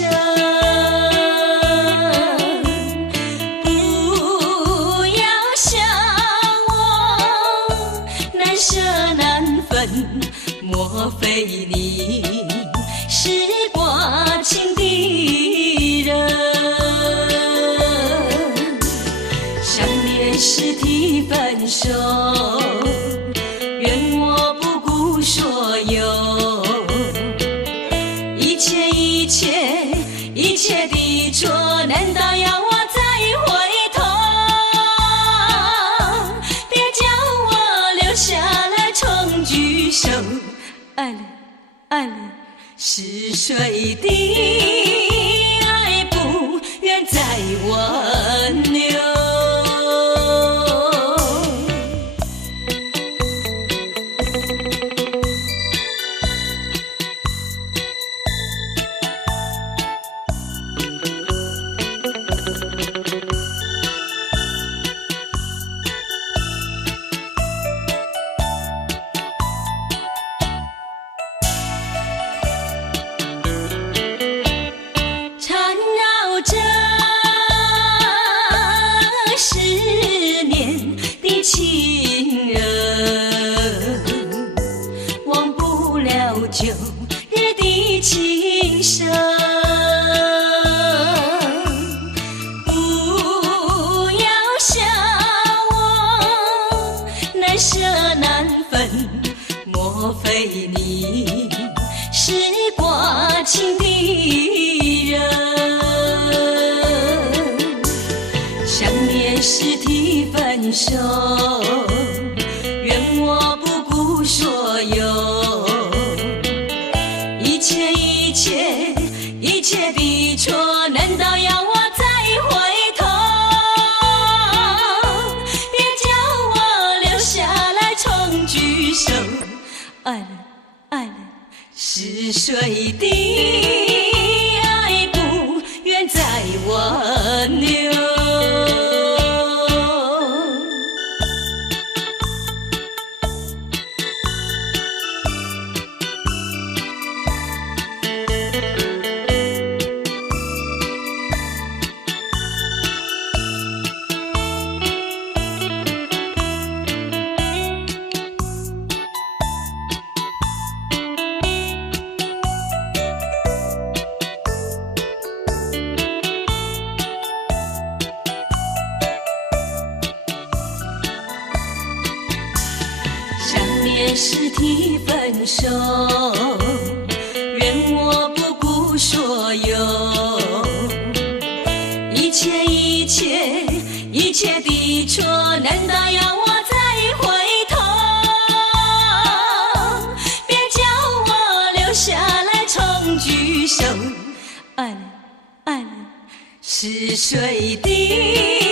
生，不要想我难舍难分，莫非你是寡情的人？想念时提分手，愿我不顾所有，一切的错，难道要我再回头？别叫我留下来重聚首，爱了爱了是谁的爱，不愿再挽留。情人忘不了旧日的情深，不要想我难舍难分，莫非你是寡情的人？想念时提分手，愿我不顾所有，一切的错，难道要我再回头？别叫我留下来重聚首，爱了爱了是谁的爱，不愿再挽留。想念时提分手，愿我不顾所有，一切的错，难道要我再回头？别叫我留下来重聚首，爱了爱了是谁的